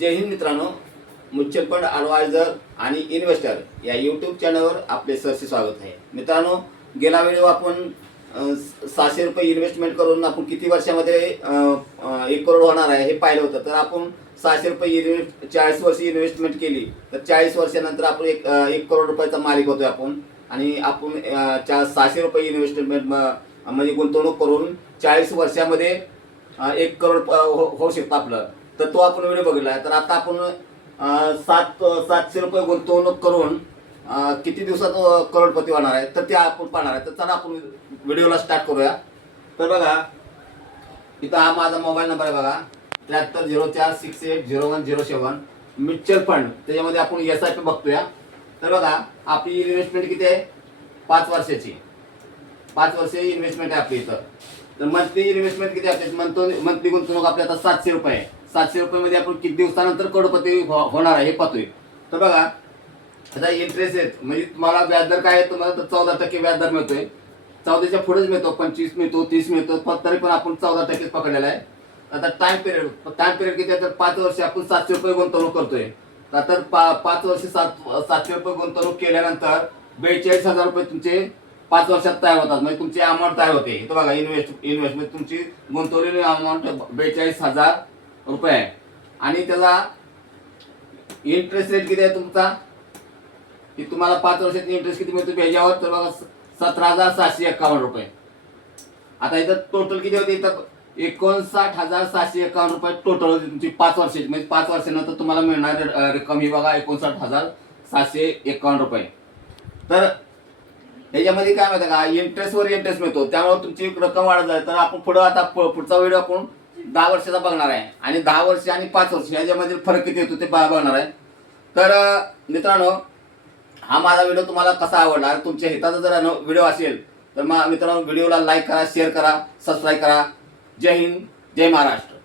जय हिंद मित्रांनो, mutual fund adviser आणि investor या यूट्यूब चॅनलवर आपले सरसे स्वागत आहे. मित्रांनो, गेला व्हिडिओ आपण 600 रुपये इन्व्हेस्टमेंट करून आपण किती वर्षामध्ये 1 करोड होणार आहे हे पाहिलं होतं. तर आपण 600 रुपये 40 वर्ष इन्व्हेस्टमेंट केली तर 40 वर्षानंतर आपण 1 करोड रुपयाचा मालिक होतोय आपण. आणि आपण 600 रुपये इन्व्हेस्टमेंट म्हणजे गुंतवणूक करून 40 वर्षामध्ये 1 करोड होऊ शकतं आपलं. तर तो आपण व्हिडिओ बघितला आहे. तर आता आपण 700 रुपये गुंतवणूक करून किती दिवसात करोडपती होणार आहे तर ते आपण पाहणार आहे. तर चला आपण व्हिडिओला स्टार्ट करूया. तर बघा, इथं हा माझा मोबाईल नंबर आहे बघा, 7304680107 म्युच्युअल फंड. त्याच्यामध्ये आपण SIP बघतोया. तर बघा, आपली इन्व्हेस्टमेंट किती आहे? 5 वर्षाची. 5 वर्षाची इन्व्हेस्टमेंट आहे आपली इथं. तर मंथली इन्व्हेस्टमेंट किती आहे? मंथली गुंतवणूक आपली आता 700 रुपये आहे. 700 रुपयामध्ये आपण किती दिवसानंतर करोडपती होणार आहे हे पाहतोय. तर बघा, आता इंटरेस्ट रेट म्हणजे तुम्हाला व्याजदर काय आहे? तुम्हाला 14% व्याजदर मिळतोय. 14च्या पुढेच मिळतो, 25 मिळतो, 30 मिळतो, पण तरी पण आपण 14% पकडलेला आहे. आता टाइम पिरियड किती आहे? तर 5 वर्ष आपण 700 रुपये गुंतवणूक करतोय. तर 5 वर्ष 700 रुपये गुंतवणूक केल्यानंतर 42,000 रुपये तुमचे 5 वर्षात तयार होतात. म्हणजे तुमची अमाऊंट तयार होते. इथं बघा, इन्व्हेस्टमेंट तुमची गुंतवलेली अमाऊंट 42,000 रुपये आहे. आणि त्याला इंटरेस्ट रेट किती आहे तुमचा? की तुम्हाला 5 वर्षात इंटरेस्ट किती मिळतो याच्यावर? तर बघा, 17,751 रुपये. आता इथं टोटल किती होते? इथं 59,751 रुपये टोटल होते तुमची 5 वर्षाची. म्हणजे 5 वर्षानंतर तुम्हाला मिळणारी रक्कम ही बघा 59,751 रुपये. तर याच्यामध्ये काय माहिती का, इंटरेस्टवर इंटरेस्ट मिळतो, त्यामुळे तुमची रक्कम वाढत जाते. तर आपण पुढं आता पुढचा व्हिडिओ आपण 10 वर्षाचा बघणार आहे. आणि 10 वर्ष आणि 5 वर्ष याच्यामध्ये फरक किती येतो ते बघणार आहे. तर मित्रांनो, हा माझा व्हिडिओ तुम्हाला कसा आवडला? तुमच्या हिताचा जर व्हिडिओ असेल तर मित्रांनो, व्हिडिओला लाईक करा, शेअर करा, सबस्क्राईब करा. जय हिंद, जय महाराष्ट्र.